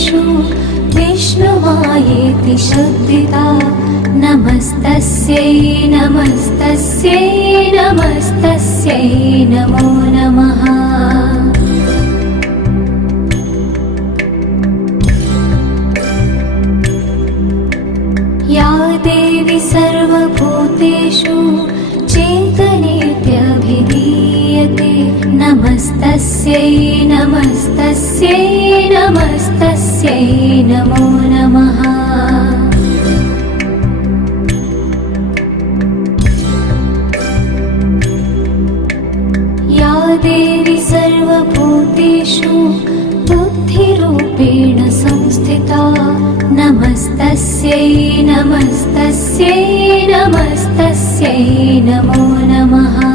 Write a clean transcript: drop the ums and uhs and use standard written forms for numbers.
भूतेषु विष्णुमायेति शब्दिता नमस्तस्यै नमस्तस्यै नमस्तस्यै नमो नमः। या देवी सर्वभूतेषु चेतनेत्यभिधीयते नमस्तस्यै नमस्तस्यै नमस्तस्यै नमो नमः। या देवी सर्वभूतेषु बुद्धिरूपेण संस्थिता नमस्तस्यै नमस्तस्यै नमस्तस्यै नमो नमः।